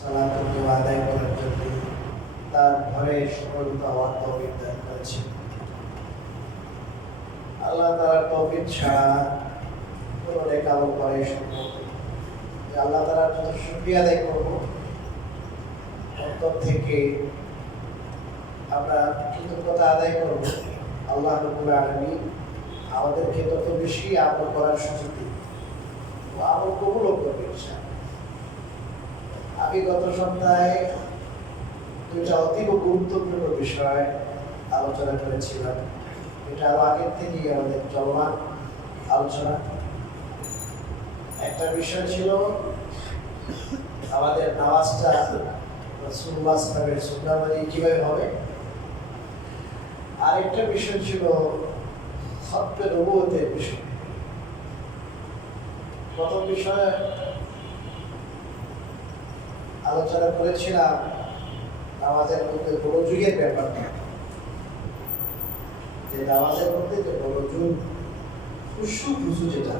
সালাতুল আদায় করার জন্য তার ঘরে সকলতা হওয়ার তৌফিক দান করেছেন। আল্লাহ তাআলার তৌফিক ছাড়া কোনো নেক আমল করা সম্ভব নয়। আল্লাহ তাআলার যত শুকরিয়া আদায় করব, অন্তর থেকে আমরা কৃতজ্ঞতা আদায় করব। আল্লাহ রাব্বুল আলামিন আমাদেরকে তত বেশি আমল করার সুযোগ দিন, আমল কবুল করবে ইনশাআল্লাহ। আমি গত সপ্তাহে দুইটা অতীব গুরুত্বপূর্ণ বিষয় আলোচনা করেছিলাম। এটা আরো আগের থেকেই আমাদের চলমান আলোচনা। একটা বিষয় ছিল আমাদের নামাজটা রাসূলুল্লাহ সাল্লাল্লাহু আলাইহি ওয়াসাল্লামের সুন্নাহ অনুযায়ী কিভাবে হবে। আরেকটা বিষয় ছিল খতমে নবুয়তের বিষয়। প্রথম বিষয়ে আলোচনা করেছিলাম নামাজের মধ্যে মনোযোগের ব্যাপারটা, যে নামাজের মধ্যে যে মনোযোগ খুশু যেটা,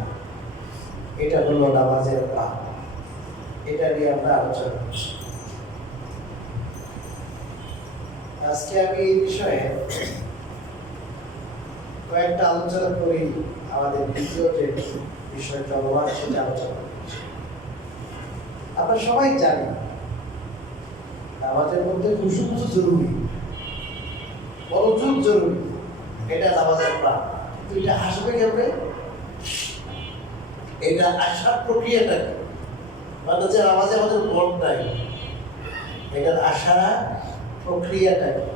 এটা হলো নামাজের প্রাণ। এটা নিয়ে আমরা আলোচনা করছি। আজকে আমি এই বিষয়ে কয়েকটা আলোচনা করি। আমাদের দ্বিতীয় যে বিষয় চলমান সেটা আলোচনা করছি। আমরা সবাই জানি নামাজের মধ্যে খুশু জরুরি, মনোযোগ জরুরি। এটা নামাজের প্রাণ। কিন্তু এটা আসবে কেমনে? এটা আসার প্রক্রিয়াটা কি? মানে যে নামাজে আমাদের মন নাই, এটার আশা প্রক্রিয়াটা কি?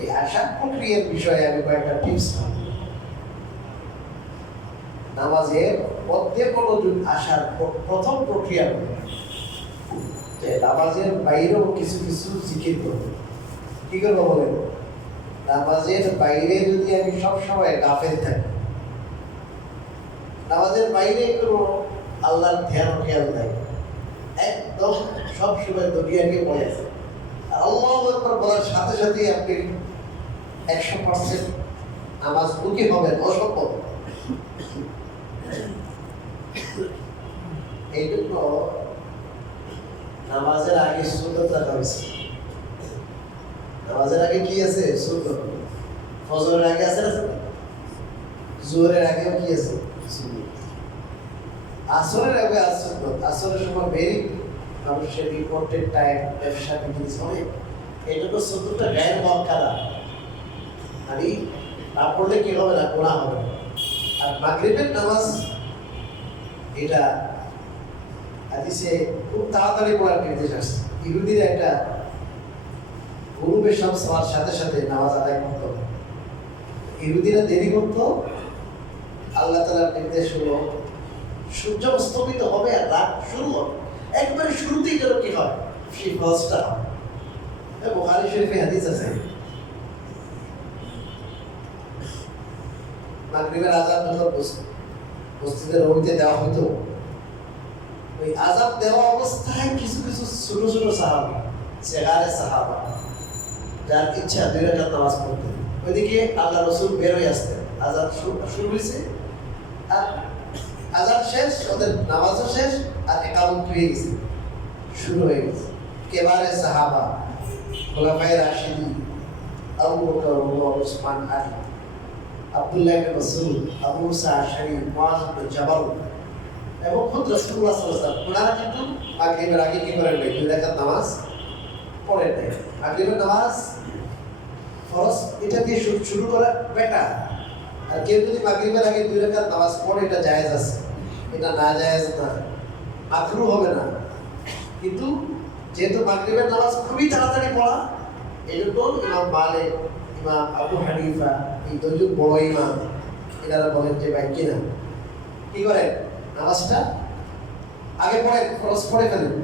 এই আশা প্রক্রিয়ার বিষয়ে আমি কয়েকটা টিপস পাবো। নামাজের মধ্যে মনোযোগ আসার প্রথম প্রক্রিয়া হলো যে নামাজের বাইরেও কিছু কিছু জিকির করবো। কি করবো বলেন? নামাজের বাইরে যদি আমি সবসময় গাফেল থাকি, নামাজের বাইরে কোনো আল্লাহর ধ্যান খেয়াল নাই, একদম সবসময় দুনিয়াকে পড়ে আছে, আল্লাহু আকবার বলার সাথে সাথে আপনি 100% নামাজ মুখী হবেন, অসম্ভব। এই জন্য নামাজের আগে সুন্নত রাখা হয়েছে। নামাজের আগে কি আছে? সুন্নত। ফজরের আগে আছে না? জোহরের আগেও কি আছে? সুন্নত। আসরের আগে আছে সুন্নত। আসরের সময় ভেরি মানুষের ইম্পর্টেন্ট টাইম, ব্যবসা বিজনেস অনেক। এই জন্য সুন্নতটা গায়ের মক্কাদা, আমি না পড়লে কি হবে না? গুনাহ হবে। আর মাগরিবের নামাজ এটা হাদিসে খুব তাড়াতাড়ি পড়ার নির্দেশ আসছে। ইহুদিরা এটা গুরুবের শামস হওয়ার সাথে সাথে নামাজ আদায় করতো। ইহুদিরা দেরি করতো। আল্লাহ তাআলার নির্দেশ হলো সূর্য অস্তমিত হবে আর রাত শুরু হবে, একবারে শুরুতেই যেন কি হয় সেই ফজরটা হয়। বুখারী শরীফে হাদিস আছে, মাগরিবের আযান যখন মসজিদের রবিতে দেওয়া হতো, ওই আযান দেওয়া অবস্থায় কিছু কিছু ছোট ছোট সাহাবী, সেগারে সাহাবা, যার ইচ্ছা 2 রাকাত নামাজ পড়তে, ওইদিকে আল্লাহ রাসূল বের হয়ে আসতেন। আযান শুরু হয়েছে আর আযান শেষ, ওদের নামাজও শেষ আর ইকামত হয়ে গেছে, শুরু হয়ে গেছে। কেবারে সাহাবা, খোলাফায়ে রাশিদিন, আবু বকর, ওমর, ওসমান, আলী, আব্দুল্লাহ ইবনে মাসউদ, আবু মুসা আশআরী, মুআয ইবনে জাবাল এবং খুদ রাসূলুল্লাহ সাল্লাল্লাহু আলাইহি ওয়াসাল্লাম, ওনারা কিন্তু মাগরিবের আগে কি করেন? 2 রাকাত নামাজ পড়েন নাই। মাগরিবের নামাজ ফরজ, এটা দিয়ে শুরু করা বেটার। আর কেউ যদি মাগরিবের আগে 2 রাকাত নামাজ পড়ে, এটা জায়েজ আছে, এটা না জায়েজ না, মাকরুহ হবে না। কিন্তু যেহেতু মাগরিবের নামাজ খুবই তাড়াতাড়ি পড়া, এই জন্য ইমাম মালিক, ইমাম আবু হানিফা, এই দুজন বড় ইমাম, এনারা বলেন যে ভাই কিনা কি করেন? নামাজটা আগে পড়েন, ফরজ পড়ে ফেলেন।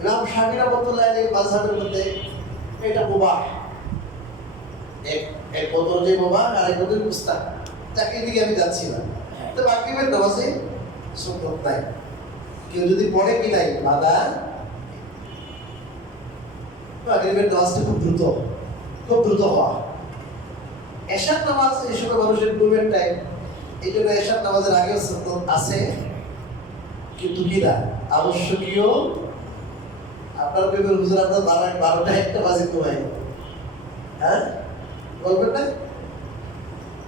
ইমাম শাফিঈ রাহমাতুল্লাহ আলাইহি মাযহাবের মধ্যে এটা মুবাহ, এক বদর যে মুবাহ আর এক বদর মুস্তাহ, যাকে দিকে আমি যাচ্ছি না। তো মাগরিবের নামাজে সুন্নাত নাই, কেউ যদি পড়ে কি নাই বাধা। মাগরিবের নামাজটা খুব দ্রুত হওয়া। এশার নামাজ এই সময় মানুষের ঘুমের টাইম, এই জন্য এশার নামাজের আগেও সুন্নাত আছে, কিন্তু কি না আবশ্যকীয়। আপনার পেপার হুজুর আপনার 12টা 1টা বাজে ঘুমাই, হ্যাঁ বলবেন না?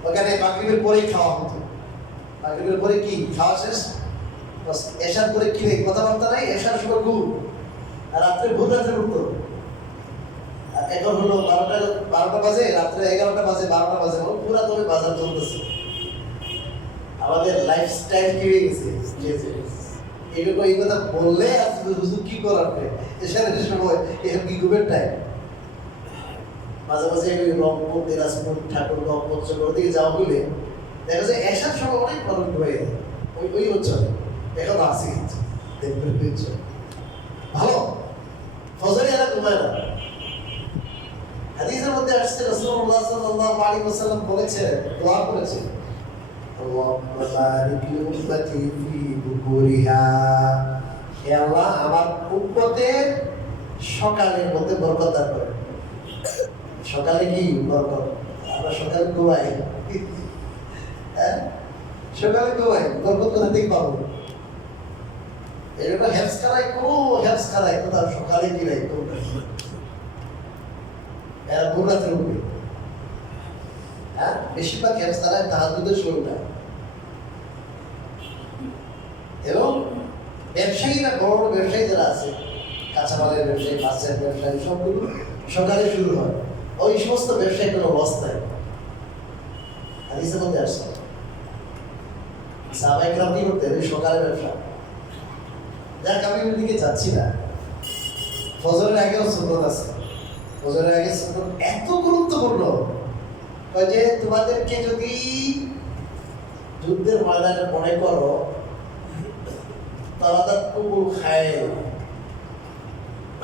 ওখানে মাগরিবের পরেই খাওয়া হতো। মাগরিবের পরে কি খাওয়া শেষ, এশার পরে কি নেই, কথাবার্তা নাই, এশার সময় ঘুম, আর রাত্রে ভোর রাত্রে উঠতো। আর এখন হলো 12টা বাজে, রাত্রে 11টা বাজে, 12টা বাজে, পুরা তবে বাজার চলতেছে। আমাদের লাইফস্টাইল কি হয়ে গেছে। এইরকম এই কথা বললে হুজুর কি করার, এশারের সময় এখন কি ঘুমের টাইম। মাঝে মাঝে রংপুর, দিনাজপুর, ঠাকুরগাঁও, পঞ্চগড় দিকে যাওয়া হলে দেখা যায় এসার সময় অনেক মানুষ হয়ে যায় ওই অঞ্চলে। এখন আসি কিন্তু দেখবেন ভালো ফজরে এরা ঘুমায় না। হাদিসের মধ্যে আসছে রাসূলুল্লাহ সাল্লাল্লাহু আলাইহি ওয়াসাল্লাম বলেছেন, দোয়া করেছেন, আল্লাহুম্মা বারিক লি উম্মতি ফি বুকুরিহা, হে আল্লাহ আমার উম্মতের সকালের মধ্যে বরকত দান করেন। সকালে কি বরকত, আমরা সকালে ঘুমাই, হ্যাঁ সকালে ঘুমাই, বরকত কোথা থেকে পাবো? এরকম হেফস খানায় কোনো হেফস খানায় কোথাও সকালে কি নাই, এরা ভোর রাতে উঠবে। হ্যাঁ বেশিরভাগ হেফস খানায় তাহাজ্জুদের শুরু না। এবং ব্যবসায়ীরা, বড় বড় ব্যবসায়ী যারা আছে, কাঁচামালের ব্যবসায়ী, মাছের ব্যবসায়ী, সবগুলো সকালে শুরু হয়। ওই সমস্ত ব্যবসায়ী কোনো লস নাই। হাদিসের মধ্যে আসছে সাহাবায়ে কেরাম কি করতেন, ওই সকালে ব্যবসা। যাক আমি ওই দিকে যাচ্ছি না। ফজরের আগেও সুন্নত আছে। ফজরের আগে সুন্নত এত গুরুত্বপূর্ণ যে তোমাদেরকে যদি যুদ্ধের ময়দানে মনে করো তারা তার কুকুর খায়,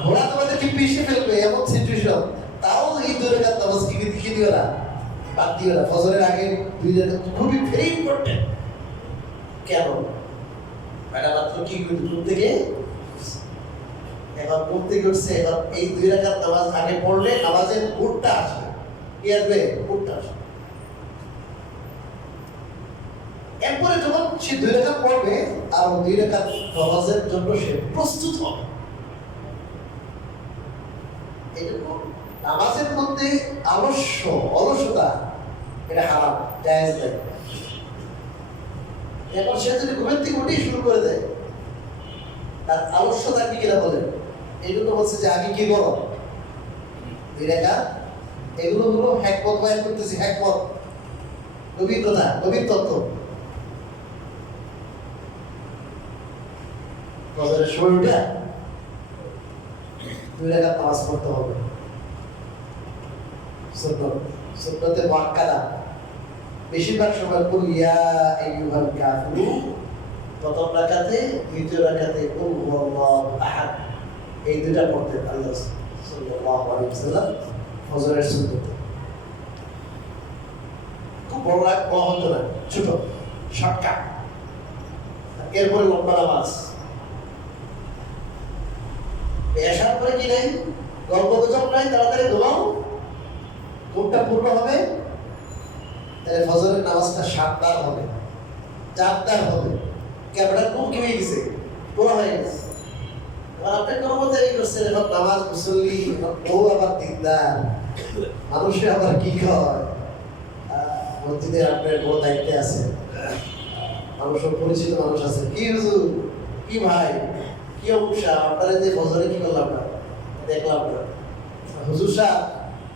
ঘোড়া তোমাদেরকে পিষে ফেলবে এমন সিচুয়েশন, তাও এই 2 রাকাত নামাজ কি দেখিয়ে দিও না, বাদ দিও না। ফজরের আগে 2 রাকাত খুবই ভেরি ইম্পর্টেন্ট। কেন? এটা মাত্র কি ঘুম থেকে এখন ঘুম থেকে উঠছে, এখন এই 2 রাকাত নামাজ আগে পড়লে নামাজের উঠটা আসবে। কি আসবে? উঠটা আসবে। এরপরে যখন সে 2 রাকাত পড়বে আর 2 রাকাত নামাজের জন্য সে প্রস্তুত হবে। এরকম নামাজের মধ্যে অলসতা এটা হারাম, জায়েজ নাই। এখন সে যদি ঘুমের থেকে উঠেই শুরু করে দেয়, তার আলস্যতা কি কিনা বলেন, এইগুলো বলছে যে আমি কি করো 2 রাকাত, এগুলো হলো হ্যাকমত বাইর করতেছি, হ্যাকমত গভীর কথা, গভীর তত্ত্ব। ফজরের সময় উঠে 2 রাকাত নামাজ পড়তে হবে। সুন্নতে মুআক্কাদা, বেশিরভাগ সময় কুল ইয়া আইয়ুহাল কাফিরুন প্রথম রাকাতে, দ্বিতীয় রাকাতে কুল হুয়াল্লাহু আহাদ, এই 2টা পড়তেন আল্লাহ সাল্লাল্লাহু আলাইহি ওয়াসাল্লাম ফজরের সুন্নতে। খুব বড় হতো না, ছোট শর্টকাট। এরপরে লম্বা নামাজ। এশার পরে কি নাই, গল্প গুজব নাই, তাড়াতাড়ি ঘুমাও, ঘুমটা পূর্ণ হবে। তাহলে ফজরের নামাজটা 7বার হবে, 4বার হবে। ক্যামেরার ঘুম কি হয়ে গেছে, পুরো হয়ে গেছে। এবার আপনি কোনো মতে এই করছেন, এখন নামাজ মুসল্লি, বউ আবার দিকদার, মানুষে আবার কি কয়, মসজিদে আপনার বড় দায়িত্বে আছে, মানুষের পরিচিত মানুষ আছে, কি হুজুর, কি ভাই, কি অবস্থা, আপনারা যে ফজরে কি করলাম না, দেখলাম না হুজুর সাহেব,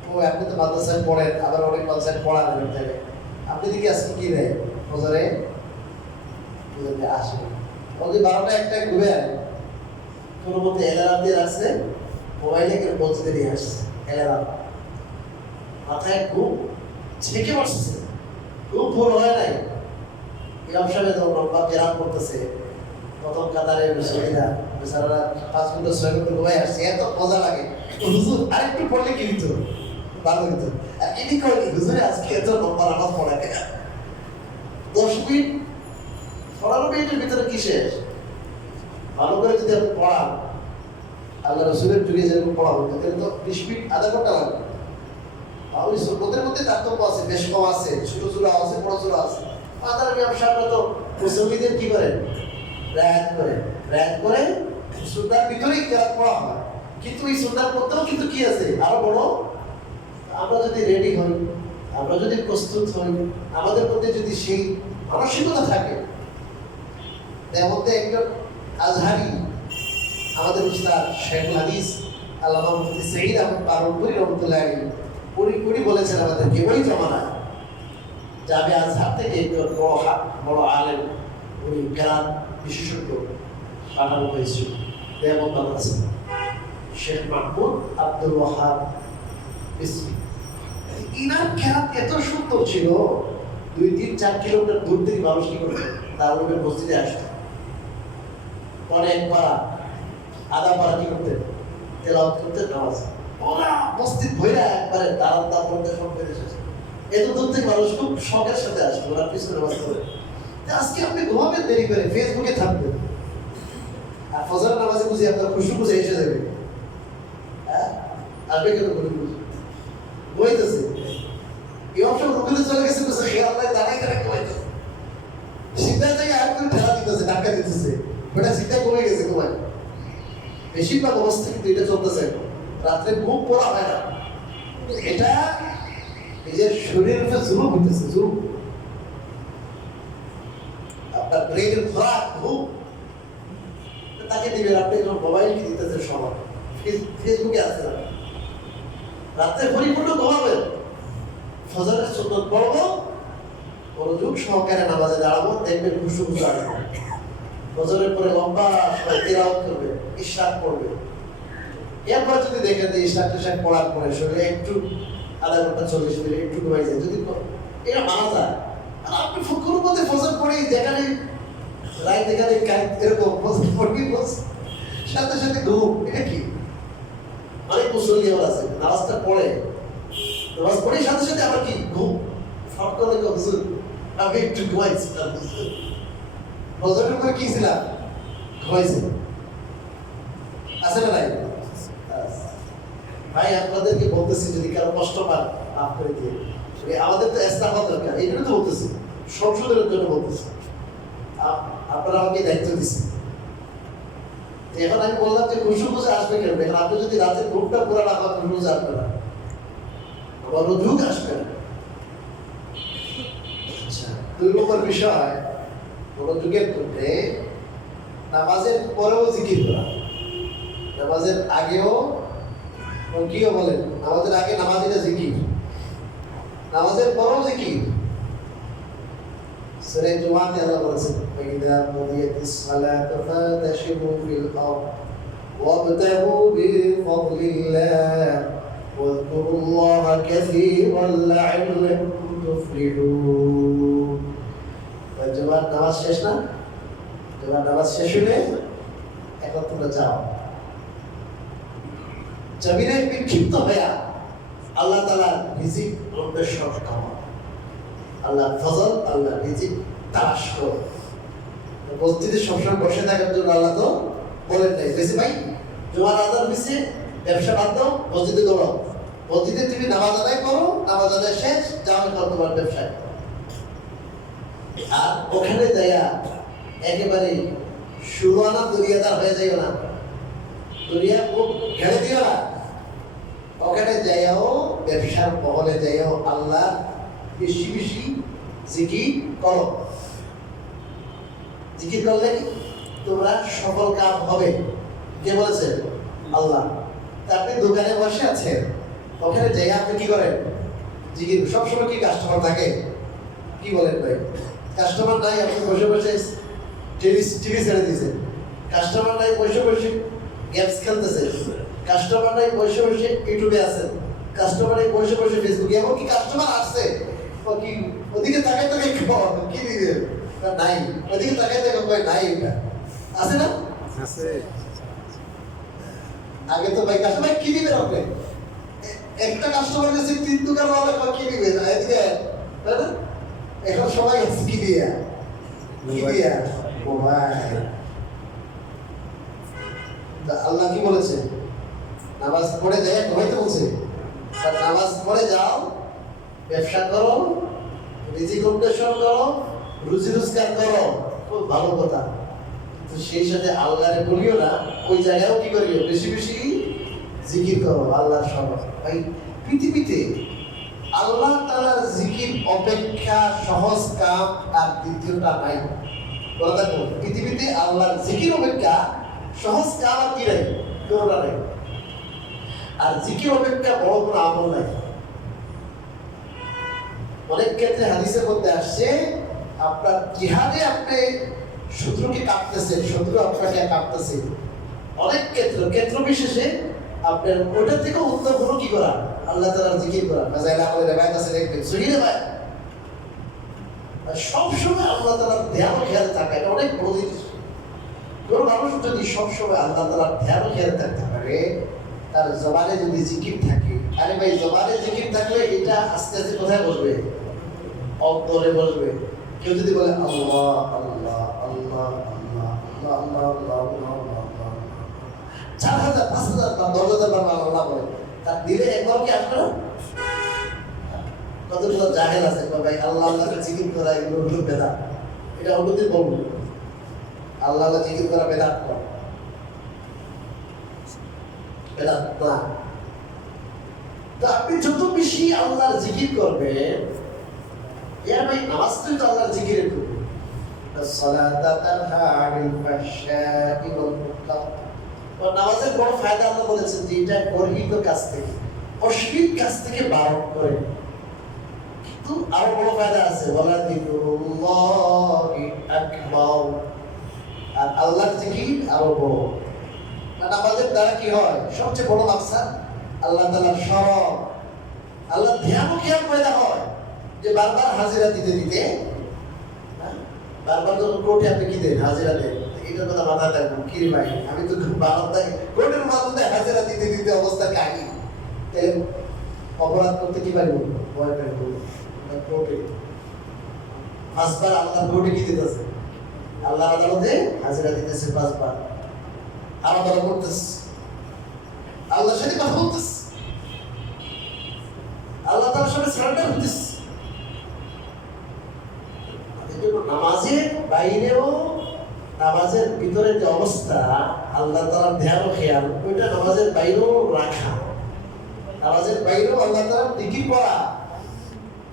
ও আপনি তো মাদ্রাসায় পড়েন, আবার অনেক মাদ্রাসায় পড়ান, আপনি দিকে আজকে কি দেয় ফজরে আসে। ওই 12টা 1টা ঘুরে কোনো মতে অ্যালার্ম দিয়ে রাখছে, মোবাইলে কেউ মসজিদে নিয়ে আসছে অ্যালার্ম, মাথায় ঘুম ছেঁকে বসছে, ঘুম ভোর হয় নাই। ইমাম সাহেব যখন লম্বা কেরাম করতেছে, প্রথম কাতারে মুসল্লিরা বেচারারা 5 ঘন্টা 6 ঘন্টা ঘুমাই আসছে, এত মজা লাগে। হুজুর আরেকটু পড়লে কি হতো, ভালো হতো। আর এটি কয় হুজুরে আজকে এত লম্বা নামাজ পড়া কেন, 10 মিনিট 15 মিনিটের ভিতরে কি শেষ? ভালো করে যদি আপনি পড়ান, আল্লাহ রসুলের যুগে যেরকম পড়া হতো, তাহলে তো 20 মিনিট আধা ঘন্টা লাগবে। আর ওই সুন্নতের মধ্যে তারতম্য আছে, বেশ কম আছে, ছোট ছোট আছে, বড় ছোট আছে। মাদার ব্যবসাটা তো মুসল্লিদের কি করেন, রাত করে সুন্নার ভিতরেই কেরাত পড়া হয়। কিন্তু এই সুন্নার মধ্যেও কিন্তু কি আছে আরো বড়, আমরা যদি রেডি হই, আমরা যদি প্রস্তুত হই, আমাদের মধ্যে যদি সেই মানসিকতা থাকে, এর মধ্যে একজন আজহারি আমাদের উস্তাদ শেখুল হাদিস আল্লামা মুফতি সঈদ আহমদ পারুলপুরি রহমতুল্লাহ আলাইহি উনি বলেছেন আমাদেরকে ওই জমানায় জামে আজহার থেকে একজন বড় আলেম, উনি কেরাত বিশেষজ্ঞ পাঠানো হয়েছিল দেওবন্দ মাদ্রাসা, শেখ মাহমুদ আব্দুল ওয়াহাব বিসরি। ইনার কেরাত এত সুন্দর ছিল, 2-3-4 কিলোমিটার দূর থেকে মানুষ কি করতো দারুণের মসজিদে আসতো, অনেক পাড়া আধা পাড়া কি করতেন তেলাওয়াত করতেন, নামাজ ওরা মসজিদ ভইরা একবারে দাঁড়ান করতে সব বেড়ে এসেছে। এত দূর থেকে মানুষ খুব শখের সাথে আসতো, ওরা পিছনে নামাজ পড়ে। আজকে আপনি ঘুমাবেন দেরি করে, ফেসবুকে থাকবেন, আর ফজরের নামাজে বুঝি আপনার খুশি বুঝে এসে যাবে, হ্যাঁ আসবে কেন বলে বুঝি ঘুমাইতেছে, এই অংশ রুকুতে চলে গেছে, খেয়াল নাই দাঁড়াই দাঁড়াই ঘুমাইতেছে, সিদ্ধা থেকে আর করে ঠেলা দিতেছে, ধাক্কা দিতেছে, ওটা সিদ্ধা কমে গেছে ঘুমায়। বেশিরভাগ অবস্থা কিন্তু এটা চলতেছে, রাত্রে ঘুম পড়া হয় না, এটা নিজের শরীরের উপরে জুলুম হইতেছে, জুলুম। আপনার ব্রেনের খোরাক ঘুম তাকে দিবেন, আপনি যখন মোবাইল কি দিতেছে সবার, ফেসবুকে আছে, রাত্রে পরিপূর্ণ ঘুমাবেন, ফজরের সুন্নত পড়বো, মনোযোগ সহকারে নামাজে দাঁড়াবো, দেখবেন খুশু খুশু আসবে। ফজরের পরে লম্বা সময় তিলাওয়াত করবে, ইশরাক পড়বে, এরপর যদি দেখেন যে ইশরাক টিশরাক পড়ার পরে শরীরে একটু আধা ঘন্টা 40 মিনিট একটু ঘুমাই যায়, যদি এটা মানা যায়, আর আপনি ফুকুর মধ্যে ফজর পড়েই যেখানে রাত এখানে এরকম ফজর পড়ি সাথে সাথে ঘুম, এটা কি? অনেক মুসল্লি আবার আছে নামাজটা পড়ে, নামাজ পড়ে সাথে সাথে আবার কি ঘুম, ফট করে হুজুর আমি একটু ঘুমাইছিলাম, ফজরের পরে কি ছিলাম ঘুমাইছি, আছে না নাই? ভাই আপনাদেরকে বলতেছি, যদি কারো কষ্ট পান মাফ করে দিয়ে, আমাদের তো ইস্তেগফার দরকার, এই জন্য তো বলতেছি, সংশোধনের জন্য বলতেছি, আপনারা আমাকে দায়িত্ব দিচ্ছেন। এখন আমি বললাম যে খুশু খুশি আসবে কেন, এখন আপনি যদি রাতের ঘুমটা পুরো না হয় খুশু খুশি আসবে না, আবার রুজুক আসবে না। আচ্ছা, 2 নম্বর বিষয় মনোযোগের মধ্যে নামাজের পরেও জিকির করা, নামাজের আগেও কিও বলেন, নামাজের আগে নামাজিটা জিকির, নামাজের পরেও জিকির। সূরা জুমাতে আল্লাহ বলেছেন, ওয়াইদা কুদিয়াতিস সালাতু ফাতাশিবু ফিল আরদ ওয়াবতাগু বিফadlillah ওয়াযকুরুল্লাহা কাসীরান লাআল্লাকুম তুফলিহুন। জুমার নামাজ শেষ না, জুমার নামাজ শেষ হলে এখন তোমরা যাও, জমিনে বিক্ষিপ্ত হইয়া আল্লাহ তাআলার রিজিক অন্বেষণ করো, আল্লাহ ফজল আল্লাহ রিজিক তালাশ করো। মসজিদে সবসময় বসে থাকার জন্য আল্লাহ তো বলেন নাই, বেশি ভাই জুমার আজান হয়েছে ব্যবসা বাদ দাও, মসজিদে দৌড়াও, মসজিদে তুমি নামাজ আদায় করো, নামাজ আদায় শেষ যাও করো তোমার ব্যবসায়। আর ওখানে যাইয়া একেবারে সুরানা দুনিয়াদার হয়ে যাইও না, দুনিয়া খুব ঘেরে দিও না, ওখানে যাইয়াও ব্যবসার মহলে যাইয়াও আল্লাহ বেশি বেশি জিকির করো, জিকির করলে তোমরা সফল কাম হবে। কে বলেছে? আল্লাহ। আপনি দোকানে বসে আছেন, ওখানে যাই আপনি কি করেন? জিকির। সবসময় কি কাস্টমার থাকে? কি বলেন ভাই? কাস্টমার নাই, আপনি বসে বসে টিভি ছেড়ে দিয়েছেন, কাস্টমার নাই বসে বসে গেমস খেলতেছে, কাস্টমার নাই বসে বসে ইউটিউবে আছেন, কাস্টমার নাই বসে বসে ফেসবুকে, এমনকি কাস্টমার আসছে ও কি ওদিকে তাকাই তাকাই কি দিবে নাই, ওদিকে তাকাই তাকাই নাই, এটা আছে না? আছে। আগে তো ভাই কাস্টমার কি দিবেন আপনি? একটা কাস্টমার কাছে 3 দোকান ওয়ালা কি দিবে না, এদিকে তাই না? এখন সবাই কি দিয়া মোবাইল। আল্লাহ কি বলেছে? নামাজ পড়ে যায়, ঘুমাইতে বলছে, নামাজ পড়ে যাও, ব্যবসা করো, রিজিক অন্বেষণ করো, রুজি রোজগার করো, খুব ভালো কথা। তো সেই সাথে আল্লাহরে বলিও না, ওই জায়গায়ও কি করিও, বেশি বেশি জিকির করো আল্লাহর স্মরণ। ভাই পৃথিবীতে আল্লাহ তাআলার জিকির অপেক্ষা সহজ কাম আর দ্বিতীয়টা নাই। বলা দেখো, পৃথিবীতে আল্লাহর জিকির অপেক্ষা সহজ কাম আর কি নাই, কোনটা নাই। আর জিকির অপেক্ষা বড় কোনো আমল নাই। অনেক ক্ষেত্রে হাদিসের মধ্যে আসছে, আপনার জিহাদে আপনি শত্রুকে কাঁপতেছেন, শত্রু আপনাকে কাঁপতেছে, অনেক ক্ষেত্র বিশেষে আপনার ওইটা থেকে উত্তর হলো কি করা, আল্লাহ তাআলার জিকির করা। মাজাইল আমাদের রিওয়ায়াত আছে, দেখবেন সহিহ রিওয়ায়াত। সবসময় আল্লাহ তাআলার ধ্যান খেয়াল থাকা, এটা অনেক বড় জিনিস। কোন মানুষ যদি সবসময় আল্লাহ তাআলার ধ্যান খেয়াল থাকতে পারে, তার জবানে যদি জিকির থাকে, আরে ভাই জবানে জিকির থাকলে এটা আস্তে আস্তে কোথায় বসবে, অন্তরে বসবে। কেউ যদি বলে আল্লাহ আল্লাহ আল্লাহ আল্লাহ আল্লাহ আল্লাহ আল্লাহ 4000 5000 বা 10000 বার আল্লাহ বলে, তার দিলে একবার কি আসবে না? কতগুলো জাহেল আছে ভাই, আল্লাহ আল্লাহকে জিকির করা এগুলো হলো বেদাত। এটা অন্যদের বলবো, আল্লাহ আল্লাহ জিকির করা বেদাত করা, বেদাত না। তো আপনি যত বেশি আল্লাহর জিকির করবেন, এর ভাই নামাজ তো আল্লাহর জিকিরের করবে। সালাতা তানহা আনিল ফাহশাই ওয়াল মুনকার। নামাজের বড় ফায়দা আল্লাহ বলেছেন যে এটা গর্হিত কাজ থেকে, অশ্লীল কাজ থেকে বারণ করে। কিন্তু আরো বড় ফায়দা আছে, ওয়ালা যিকরুল্লাহি আকবার। আর আল্লাহর জিকির আরো বড়। নামাজের দ্বারা কি হয়, সবচেয়ে বড় মাকসাদ আল্লাহ তাআলার স্মরণ, আল্লাহর ধ্যান ও খেয়াল পয়দা হয়। যে বারবার হাজিরা দিতে দিতে, বারবার যখন কোর্টে আপনি কি দেন, হাজিরা দেন, এটার কথা মাথায় রাখবেন। কি রে ভাই, আমি তো বারান্দায় কোর্টের মাধ্যমে হাজিরা দিতে দিতে অবস্থা কাহি, তাই অপরাধ করতে কি পারবো, ভয় পাইবো। কোর্টে 5 বার আল্লাহ কোর্টে কি দিতেছে, আল্লাহ আদালতে হাজিরা দিতেছে 5 বার, আলাদা করতেছে, আল্লাহর সাথে কথা বলতেছে, আল্লাহ তাআলার সাথে সারেন্ডার হতেছে। নামাজের বাইরেও, নামাজের ভিতরে যে অবস্থা, আল্লাহ তাআলার ধ্যান ও খেয়াল, ওইটা নামাজের বাইরেও রাখা। নামাজের বাইরেও আল্লাহ তাআলার জিকির করা।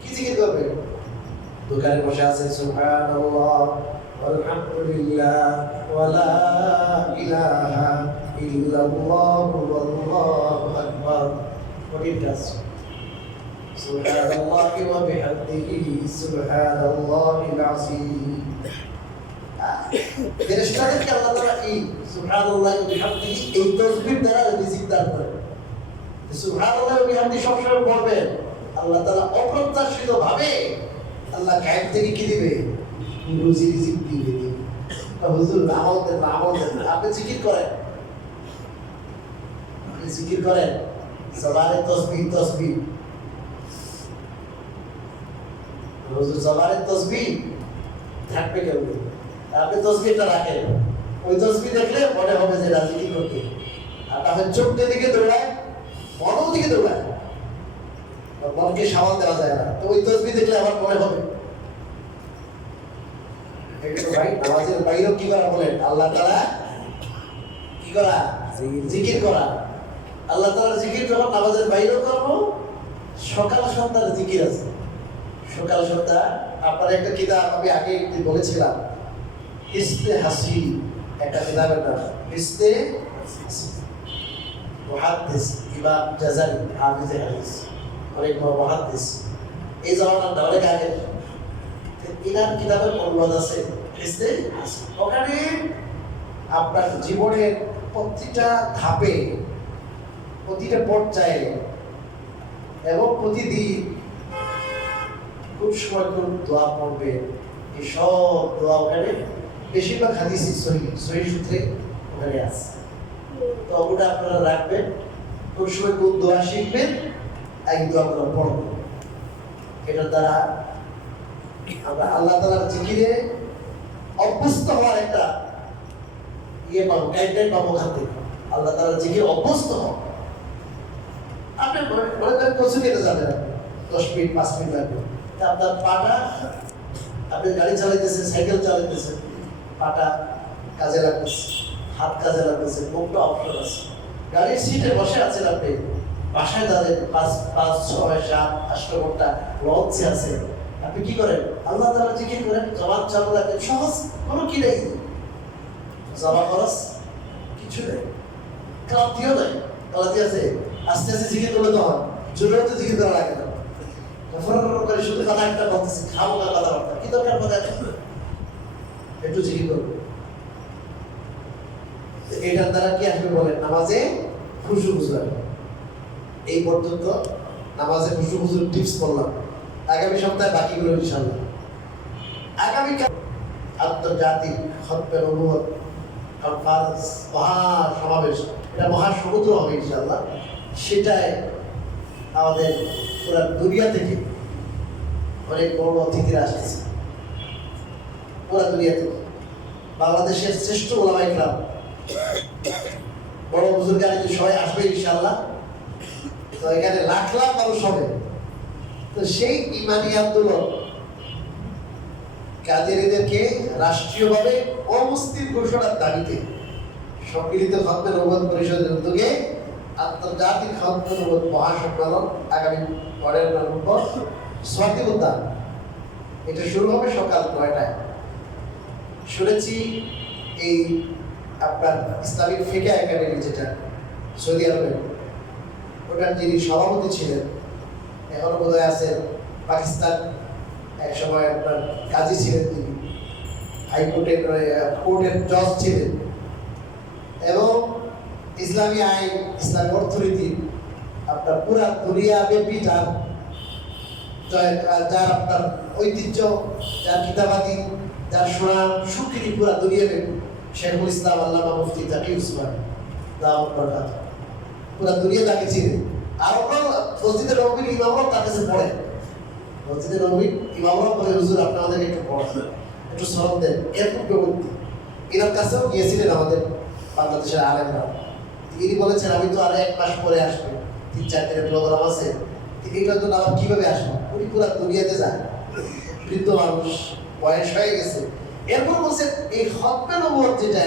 কি জিকির করবে? দোকানে বসে আছে, সুবহানাল্লাহ আলহামদুলিল্লাহ ওয়া লা ইলাহা ইল্লাল্লাহ ওয়াল্লাহু আকবার। কঠিন কাজ। সুবহানাল্লাহি ওয়া বিহামদিহি সুবহানাল্লাহিল আযীম। ফেরেশতাদেরকে আল্লাহ তাআলা এই সুবহানাল্লাহি ওয়া বিহামদিহি এই তাসবিহ দ্বারা রিজিক দান করেন। সুবহানাল্লাহি ওয়া বিহামদিহি সবসময় পড়বেন, আল্লাহ তাআলা অপ্রত্যাশিতভাবে আল্লাহ গায়েব থেকে কি দিবে, রুজি রিজিক দিবে। হুজুর আমল দেন, আমল দেন। আপনি জিকির করেন, আপনি জিকির করেন, জবানে তাসবিহ তাসবিহ। হুজুর জবানে তাসবিহ থাকবে কেমন? আপনি তাসবিহটা রাখেন, ওই তাসবিহ দেখলে মনে হবে যে জিকির করতে। আর তাহলে চোখের দিকে দৌড়ায়, মনের দিকে দৌড়ায়, মনকে সামাল দেওয়া যায় না। তো ওই তাসবিহ দেখলে আমার মনে হবে। ভাই নামাজের বাইরেও কি করা বলেন, আল্লাহ তাআলা কি করা, জিকির করা। আল্লাহ তাআলার জিকির যখন নামাজের বাইরেও করবো, সকাল সন্ধ্যার জিকির আছে। সকাল সন্ধ্যা আপনার একটা কিতাব আমি আগে বলেছিলাম, হিসনে হাসি, একটা কিতাবের নাম হিসনে হাসি। মুহাদ্দিস ইমাম জাযালি, হাফিজে হাদিস, অনেক বড় মুহাদ্দিস। এই জামানাটা অনেক আগে। ইনার কিতাবের অনুবাদ আছে হিসনে হাসি। ওখানে আপনার জীবনের প্রতিটা ধাপে, প্রতিটা পর্যায়ে এবং প্রতিদিন খুব সময় কোন দোয়া পড়বে, এই সব দোয়া ওখানে বেশিরভাগ হাদিস সহিহ সূত্রে ওখানে আছে। তো ওটা আপনারা রাখবেন, কোন সময় কোন দোয়া শিখবেন, এক দোয়া আপনারা পড়বেন। এটার দ্বারা আমরা আল্লাহ তাআলার জিকিরে অভ্যস্ত হওয়ার একটা পাবো, গাইডলাইন পাবো। ওখান থেকে আল্লাহ তাআলার জিকিরে অভ্যস্ত হওয়া। আপনি মনে করেন কচু খেতে যাবেন, 10 মিনিট 5 মিনিট লাগবে, আপনার পাটা, আপনি গাড়ি চালাইতেছেন, সাইকেল চালাইতেছেন, পাটা কাজে লাগতেছে, হাত কাজে লাগতেছে, মুখটা অপশন আছে। গাড়ির সিটে বসে আছেন আপনি, বাসায় তাদের 5, 6, 7, 8 ঘন্টা লঞ্চে আছে, আপনি কি করেন? আল্লাহ তাআলা জিকির করেন, জবান চালু রাখেন, সহজ, কোনো কি নেই, জমা খরচ কিছু নেই, ক্লান্তিও নেই। ক্লান্তি আছে, আস্তে আস্তে জিকির করলে তো হয়, জোরে তো জিকির করা লাগে না। করে শুধু কথা একটা বলতেছি, খাবো না কথাবার্তা, কি দরকার কথা একটু জিকির করবো। এটার দ্বারা কি আসবে বলেন? নামাজে খুশু খুশু আসবে। এই পর্যন্ত নামাজে খুশু খুশুর টিপস বললাম। আগামী সপ্তাহে বাকিগুলো ইনশাআল্লাহ। আগামীকাল আন্তর্জাতিক খতমে নবুয়ত কনফারেন্স, মহাসমাবেশ, এটা মহাসমুদ্র হবে ইনশাআল্লাহ। সেটাই আমাদের পুরা দুনিয়া থেকে অনেক বড় অতিথিরা আসতেছে, পুরা দুনিয়া থেকে। বাংলাদেশের শ্রেষ্ঠ ওলামায়ে কেরাম, বড় বুজুর্গানি সবাই আসবে ইনশাআল্লাহ। তো এখানে লাখ লাখ মানুষ হবে। তো সেই ইমানি আন্দোলন কাদেরীদেরকে রাষ্ট্রীয়ভাবে অমুসলিম ঘোষণার দাবিতে সম্মিলিত খতমে নবুয়ত পরিষদের উদ্যোগে আন্তর্জাতিক খতমে নবুয়ত মহাসম্মেলন আগামী 12 নভেম্বর স্বাতি উদ্যান, এটা শুরু হবে সকাল 9টায়। শুনেছি এই আপনার ইসলামিক ফিকহ একাডেমি, যেটা সৌদি আরবে, ওটার যিনি সভাপতি ছিলেন, এখনো বোধহয় আছেন পাকিস্তান, এক সময় আপনার কাজী ছিলেন, তিনি হাইকোর্টের কোর্টের জজ ছিলেন, এবং ইসলামী আইন, ইসলামী অর্থনীতি আপনার পুরা দুনিয়া ব্যাপী যার আপনার ঐতিহ্য, যার কিতাবাদি, যার সুনাম সুখ্যাতি পুরা দুনিয়া ব্যাপী, শেখুল ইসলাম আল্লামা মুফতি তাকি উসমানী দাওয়াত বরকাত, পুরা দুনিয়া তাকে চিনে। আর মসজিদে নববীর ইমামরাও তার কাছে পড়ে, মসজিদে নববীর ইমামরাও বলে, হুজুর আপনি আমাদেরকে একটু পড়ান, একটু স্মরণ দেন। এরকম প্রবৃত্তি এনার কাছেও গিয়েছিলেন আমাদের বাংলাদেশের আলেমরা। তিনি বলেছেন, আমি তো আর 1 মাস পরে আসবো, 3-4 দিনের প্রোগ্রাম আছে, এইটার জন্য আবার কিভাবে আসবো? উনি পুরা দুনিয়াতে যান, বৃদ্ধ মানুষ, বয়স হয়ে গেছে। এরপর বলছেন, এই খতমে নবুয়ত যেটা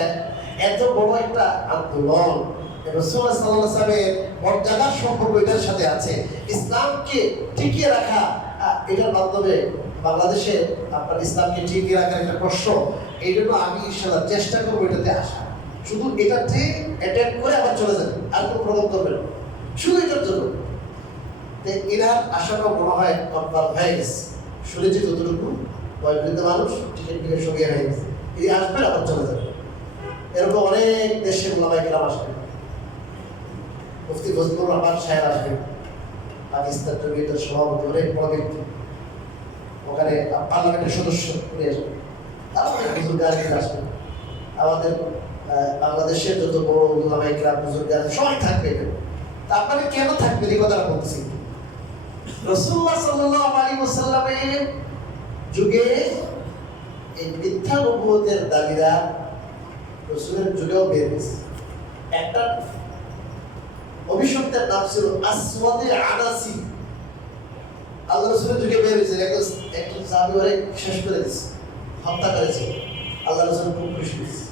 এত বড় একটা আন্দোলন, রাসূলুল্লাহ সাল্লাল্লাহু আলাইহি ওয়াসাল্লামের মর্যাদার সম্পর্ক এটার সাথে আছে, ইসলামকে টিকিয়ে রাখা, এটার মাধ্যমে বাংলাদেশে আপনার ইসলামকে টিকিয়ে রাখার একটা প্রশ্ন। এই জন্য আমি ইনশাআল্লাহ চেষ্টা করবো এটাতে আসা, শুধু এটাতে অ্যাটেন্ড করে আবার চলে যাবেন, আর কোনো প্রোগ্রাম করবেন শুধু এটার জন্য। এনার আশাটা মনে হয় কনফার্ম হয়ে গেছে, শুনেছি যতটুকু, বয়বৃদ্ধ মানুষ, টিকিট টিকিট সরিয়ে হয়ে গেছে, এই আসবেন আবার চলে যাবেন। এরকম অনেক দেশের ওলামায়ে কেরাম আসবেন, মুফতি ফজলুর রহমান সাহেব আসবেন, পাকিস্তান জমিয়তের সভাপতি, অনেক বড় ব্যক্তি, ওখানে পার্লামেন্টের সদস্য উনি আসবেন, তারপরে বুজুর্গানিরা আসবেন, আমাদের বাংলাদেশের যত বড় ওলামায়ে কেরাম, বুজুর্গানি সবাই থাকবে। তা আপনারা কেন থাকবেন এই কথাটা বলতেছি। রাসূলুল্লাহ সাল্লাল্লাহু আলাইহি ওয়াসাল্লামের যুগে এই মিথ্যা নবুয়তের দাবিরা রাসূলের যুগেও বের হয়েছে। একটা অভিশপ্তের নাম ছিল আসওয়াদে আনাসি, আল্লাহ রাসূলের যুগে বের হয়েছে। একজন সাহাবী ওরে শেষ করে দিয়েছে, হত্যা করেছে, আল্লাহ রাসূল খুব খুশি হয়েছে।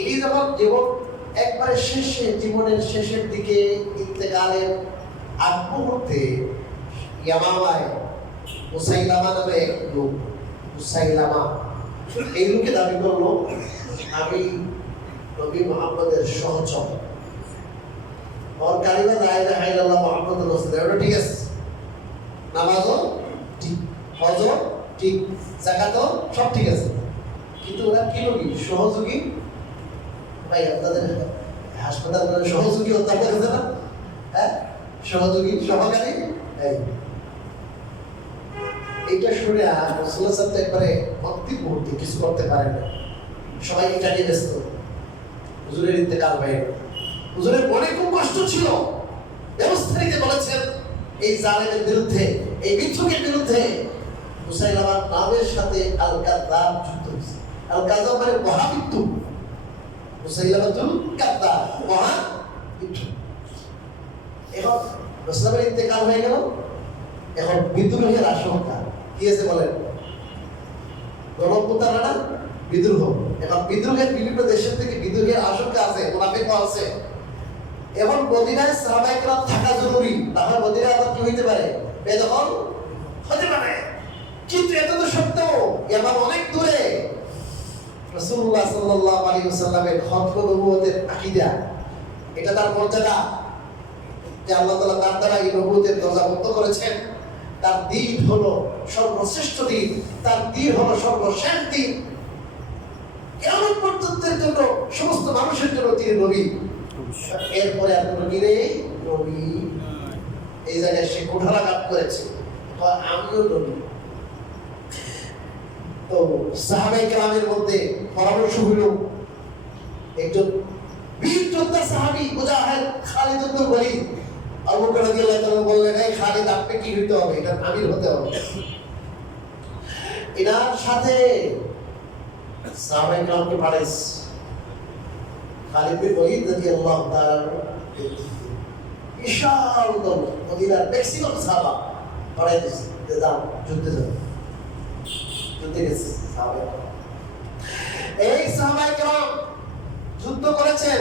ইনি যখন একবারে শেষে, জীবনের শেষের দিকে, ইন্তেকালের আগ মুহূর্তে ইয়ামামায় মুসাইলামা নামে এক লোক, মুসাইলামা, এই লোকে দাবি করলো আমি নবী মুহাম্মদের সহচর, ওর কালিমা লা ইলাহা ইল্লাল্লাহ মুহাম্মাদুর রাসূলুল্লাহ, ওটা ঠিক আছে, নামাজও ঠিক, হজও ঠিক, যাকাতও সব ঠিক আছে, কিন্তু ওরা কি নবী? সহযোগী। ভাই আপনাদের হাসপাতাল সহযোগী হত্যা করেছে না? হ্যাঁ, সহযোগী, সহকারী। এইটা শুনে রাসূলুল্লাহ সাল্লাল্লাহু আলাইহি ওয়াসাল্লাম একবারে অন্তিম মুহূর্তে কিছু করতে পারেন না, সবাই এটা নিয়ে ব্যস্ত। হুজুরের ইন্তেকাল হয়ে গেল, হুজুরের মনে খুব কষ্ট ছিল, ব্যবস্থা নিতে বলেছেন এই জালেমের বিরুদ্ধে, এই মিথ্যুকের বিরুদ্ধে। মুসাইলামার নামের সাথে আল কাযযাব যুক্ত হয়েছে। আল কাযযাব মানে মহামিথ্যুক, মুসাইলামাতুল কাযযাব মহামিথ্যুক। এখন রাসূলের ইন্তেকাল হয়ে গেল, এখন বিদ্রোহের আশঙ্কা কি আছে বলেন? গণপ্রতারণা, বিদ্রোহ। এখন বিদ্রোহের বিভিন্ন দেশের থেকে বিদ্রোহের আশঙ্কা আছে, মুনাফিকও আছে। এখন মদিনায় সাহাবায়ে কেরাম থাকা জরুরি, না হয় মদিনায় আবার কি হইতে পারে, বেদখল হতে পারে। কিন্তু এত তো সত্ত্বেও এবার অনেক দূরে রাসূলুল্লাহ সাল্লাল্লাহু আলাইহি ওয়াসাল্লামের খতম নবুয়তের আকীদা, এটা তার মর্যাদা যে আল্লাহ তাআলা তার দ্বারা এই নবুয়তের দরজা বন্ধ করেছেন। তার দিন হলো সর্বশ্রেষ্ঠ দিন, তার দিন হলো সর্বশেষ দিন, কিয়ামত পর্যন্তের জন্য সমস্ত মানুষের জন্য তিনি নবী। এরপরে আর কোনো নবী এই জায়গায় সে কুঠারাঘাত করেছে, আমিও নবী। তো সাহাবায়ে কেরামের মধ্যে পরামর্শ হলো, একজন বীর যোদ্ধা সাহাবী মুজাহিদ খালিদ ইবনে ওয়ালিদ, আবু বকর রাদিয়াল্লাহু তাআলা বললেন, এই খালিদ আপনি কি হতে হবে, এটা আমির হতে হবে। এনার সাথে সাহাবায়ে কেরামকে পাঠাইস, খালিদ বিন ওয়ালিদ রাদিয়াল্লাহু তাআলা বিশাল দল, মদিনার ম্যাক্সিমাম সাহাবা পাঠাইতেছে যে যাও যুদ্ধে যাও। যুদ্ধে গেছে সাহাবায়ে কেরাম। এই সাহাবায়ে কেরাম যুদ্ধ করেছেন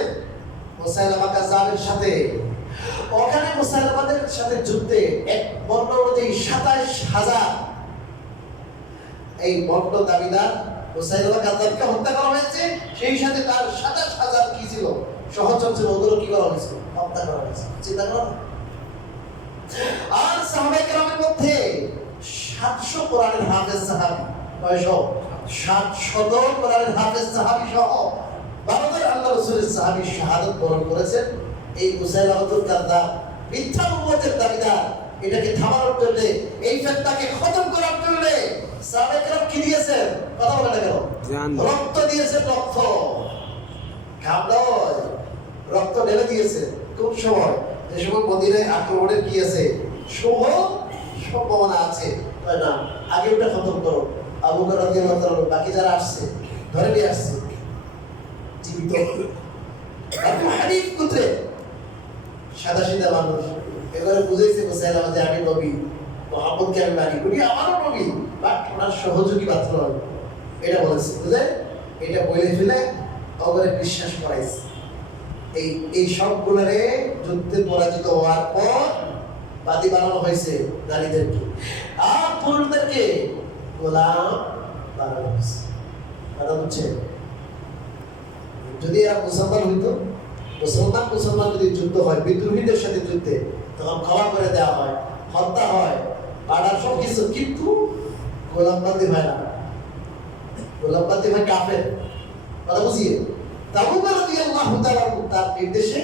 মুসাইলামা কাযাবের সাথে। ওখানে মুসাইলামাদের সাথে যুদ্ধে এক বর্ণ অনুযায়ী ২৭,০০০ এই বর্ণ দাবিদার মুসাইলামা কাযাবকে হত্যা করা হয়েছে। সেই সাথে তার ২৭,০০০ কি ছিল, সহচর ছিল, ওদেরও কি করা হয়েছে, হত্যা করা হয়েছে। চিন্তা করো। আর সাহাবায়ে কেরামের মধ্যে ৭০০ কোরআনের হাফেজ সাহাবী, ৭০০ কোরআনের হাফেজ সাহাবী সহ ১২ জন আল্লাহ রাসূলের সাহাবী শাহাদাত বরণ করেছেন। এই মুসাইলামাতুল কাযযাব মিথ্যা নবুয়তের দাবিদার, এটাকে থামানোর জন্য, এই ফিতনাকে খতম করার জন্য সাহাবায়ে কেরাম কি দিয়েছেন, কথা বলে না কেন, রক্ত দিয়েছেন। রক্ত ঘাম নয়, রক্ত ঢেলে দিয়েছে। কোন সময়, যে সময় মদিনায় আক্রমণের কি আছে, শুভ সম্ভাবনা আছে, তাই না, আগে ওটা খতম করো। আবু বকর রাদিয়াল্লাহু তাআলা বাকি যারা আসছে ধরে নিয়ে আসছে জীবিত। আবু হানিফ পুত্রে সাদা সিধা মানুষ, এবারে বুঝেছে মুসাইলামা যে আমি নবী, মুহাম্মদকে আমি মানি, উনি আমারও নবী, বাট ওনার সহযোগী মাত্র নয়, এটা বলেছে। বুঝলেন, এটা বলে ফেলে ওদের বিশ্বাস করাইছে। এই সবগুলোরে যুদ্ধে পরাজিত হওয়ার পর বাদী বানানো হয়েছে নারীদেরকে, আর পুরুষদেরকে গোলাম বানানো হয়েছে। কথা বুঝছে? যদি এরা মুসলমান হইতো, মুসলমান যদি যুদ্ধ হয় বিদ্রোহীদের সাথে যুদ্ধে, তখন ক্ষমা করে দেওয়া হয়, হত্যা হয়, পাড়ার সব কিছু, কিন্তু গোলামবান্দি হয় না, গোলামবান্দি হয় কাফের। কথা বুঝিয়ে আবু বকর রাদিয়াল্লাহু তাআলা তার নির্দেশে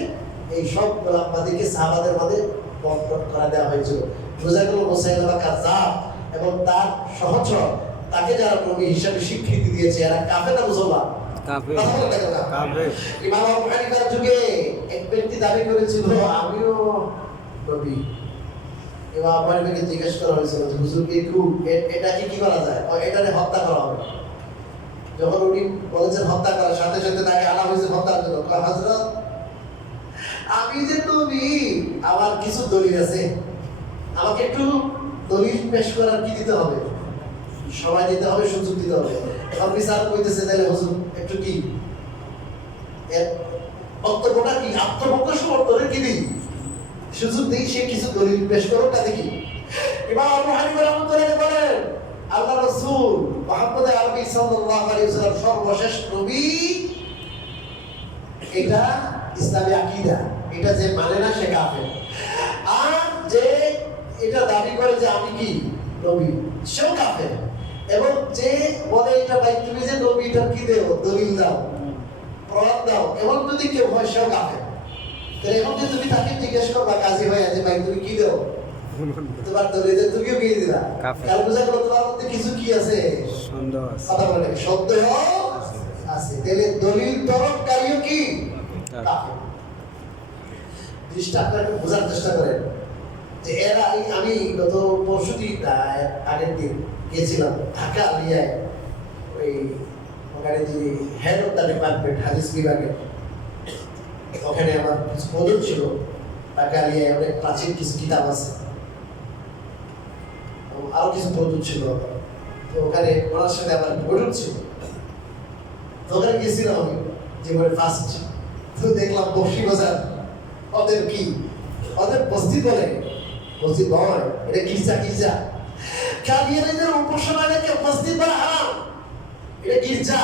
এই সব গোলামবান্দিকে সাহাবাদের মধ্যে বন্টন করে দেওয়া হয়েছিল। বোঝা গেল মুসাইলামা কাযযাব এবং তার সহচর, তাকে যারা নবী হিসেবে স্বীকৃতি দিয়েছে, এরা কাফের না মুসলমান? ইমাম আবু হানিফার যুগে এক ব্যক্তি দাবি করেছিল আমিও নবী। ইমাম আবু হানিফাকে জিজ্ঞেস করা হয়েছিল যে হুজুর এটাকে কি করা যায়, এটাকে হত্যা করা হবে। যখন উনি বলেছেন হত্যা করার সাথে সাথে তাকে আনা হয়েছে হত্যার জন্য। হযরত, আমি যে নবী, আমার কিছু দলিল আছে, আমাকে একটু দলিল পেশ করার কি দিতে হবে, সময় দিতে হবে, সুযোগ দিতে হবে। এখন বিচার কইতেছে, তাহলে হুজুর একটু কি বক্তব্যটা কি, আত্মপক্ষ সমর্থনের কি দিই, সুযোগ দিই, সে কিছু দলিল পেশ করো, তা দেখি। ইমাম আবু হানিফা রাহমাতুল্লাহি বলেন, আল্লাহ রাসূল মুহাম্মদ আরবি সাল্লাল্লাহু আলাইহি ওয়াসাল্লাম সর্বশেষ নবী, এটা ইসলামী আকীদা, এটা যে মানে না সে কাফের। আর যে এটা দাবি করে যে আমি কি নবী, সেও কাফের। এবং যে বলে এটা ভাই তুমি যে নবী, এটা কি দেও, দলিল দাও, প্রমাণ দাও, এবং যদি কেউ হয় সেও কাফের। তাহলে এখন যে তুমি তাকে জিজ্ঞেস করবা কাজী হয়ে যে ভাই তুমি কি দেও, তোমার দলিল তুমিও বিয়ে দিলা, কারণ বোঝা গেল তোমার মধ্যে কিছু কি আছে, সন্দেহ আছে। কথা বলে সন্দেহ আছে, তাহলে দলিল তরফকারীও কি কাফের। জিনিসটা আপনাকে বোঝার চেষ্টা করেন যে এরা, আমি গত পরশুদিন আগের দিন গিয়েছিলাম ঢাকা আলিয়ায়, ওই ওখানে যিনি হেড অফ দ্য ডিপার্টমেন্ট হাদিস বিভাগের, ওখানে আমার কিছু বন্ধু ছিল। ঢাকা আলিয়ায় অনেক প্রাচীন কিছু কিতাব আছে, আরো কিছু বন্ধু ছিল, তো ওখানে ওনার সাথে আমার বৈঠক ছিল। ওখানে গেছিলাম আমি জীবনে ফার্স্ট। তো দেখলাম বসি বাজার ওদের কি ওদের বস্তি বলে, বস্তি নয়, এটা গির্জা। গির্জা কাদিয়ানীদের উপাসনাকে বস্তি বলা হারাম, এটা গির্জা।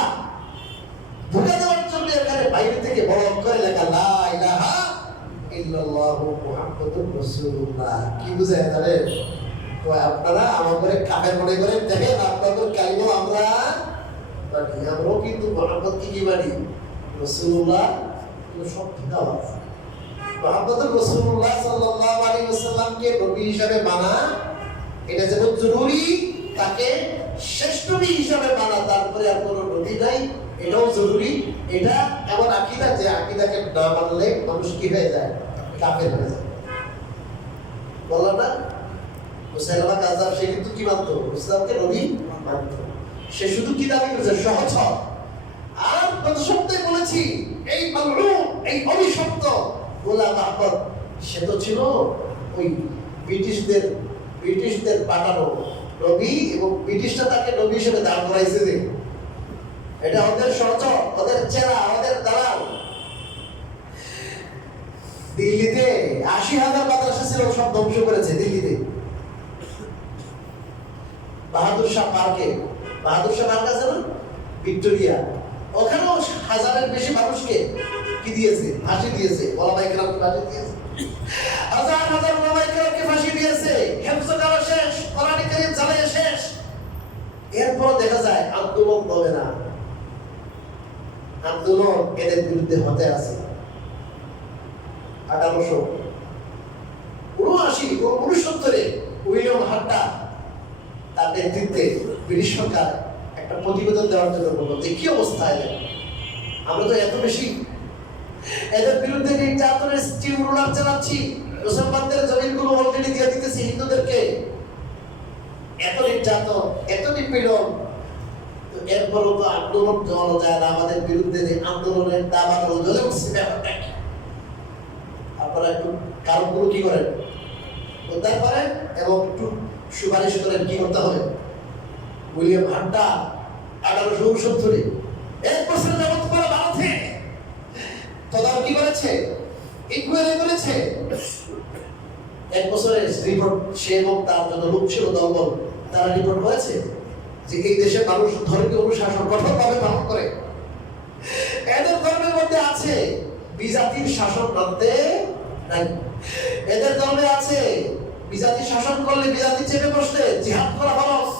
ঢুকে দেওয়ার জন্য এখানে বাইরে থেকে বড় করে লেখা লা ইলাহা ইল্লাল্লাহু মুহাম্মাদুর রাসূলুল্লাহ। কি বুঝায় জানেন? আপনারা আমাদের কাফের মনে করেন, দেখেন আপনাদের কালিমা আমরা বাড়ি, আমরাও কিন্তু মুহাম্মদকে কি বাড়ি, রাসূলুল্লাহ। সব ঠিক আছে, মুহাম্মদুর রাসূলুল্লাহ সাল্লাল্লাহু আলাইহি ওয়াসাল্লামকে নবী হিসাবে মানা এটা যেমন জরুরি, তাকে শ্রেষ্ঠ নবী হিসাবে মানা, তারপরে আর কোনো নবী নাই, এটাও জরুরি। এটা এমন আকীদা যে আকীদাকে না মানলে মানুষ কি হয়ে যায়, কাফের হয়ে যায়। বললাম না মুসাইলামা কাযযাব, সে কিন্তু কি মানতো, ইসলামকে নবী মানতো। সে শুধু কি দাবি করেছে, সহজ। আর গত সপ্তাহে বলেছি এই মালউন, এই অভিশপ্ত গোলাম আহমদ, সে তো ছিল ওই ব্রিটিশদের পাঠানো নবী, এবং ব্রিটিশরা তাকে নবী হিসেবে দাঁড় করাইছে। যে এটা ওদের সহচর, ওদের চেলা, ওদের দালাল। দিল্লিতে ৮০,০০০ মাদ্রাসা ছিল, সব ধ্বংস করেছে দিল্লিতে। বাহাদুর শাহ পার্ক আছে না ভিক্টোরিয়া, ওখানেও হাজারের বেশি মানুষকে কি দিয়েছে, ফাঁসি দিয়েছে। ওলামায়ে কেরামকে ফাঁসি দিয়েছে, হাজার হাজার ওলামায়ে কেরামকে ফাঁসি দিয়েছে। হেফজে করা শেষ, কোরআন কারীম জ্বালিয়ে শেষ। এরপর দেখা যায় আন্দোলন হবে না, আন্দোলন এদের বিরুদ্ধে হতে আছে। 1879 উইলিয়াম হান্টার তার নেতৃত্বে ব্রিটিশ সরকার একটা প্রতিবেদন দেওয়ার জন্য বলল যে কি অবস্থা এদের, আমরা তো এত বেশি এদের বিরুদ্ধে নির্যাতনের স্টিম রোলার চালাচ্ছি, মুসলমানদের জমিনগুলো অলরেডি দিয়ে দিতেছি হিন্দুদেরকে, এত নির্যাতন, এত নিপীড়ন। তো এরপরও তো আন্দোলন চালানো যায় না, আমাদের বিরুদ্ধে যে আন্দোলনের দাবানল জ্বলে উঠছে, ব্যাপারটা কি? আপনারা একটু কারণগুলো কি করেন, উদ্ধার করেন এবং একটু সুপারিশ করেন কি করতে হবে। উইলিয়াম হান্টার 1869 1 বছর যাবত পরে ভারতে তদারকি করেছে, ইনকোয়ারি করেছে। 1 বছরের রিপোর্ট সে এবং তার জন্য লোক ছিল দলবল, তারা রিপোর্ট করেছে যে এই দেশে মানুষ ধর্মীয় অনুশাসন কঠোরভাবে পালন করে। এদের ধর্মের মধ্যে আছে বিজাতির শাসন মানতে নাই, এদের ধর্মে আছে বিজাতি শাসন করলে বিজাতি চেপে বসলে জিহাদ করা ফরজ।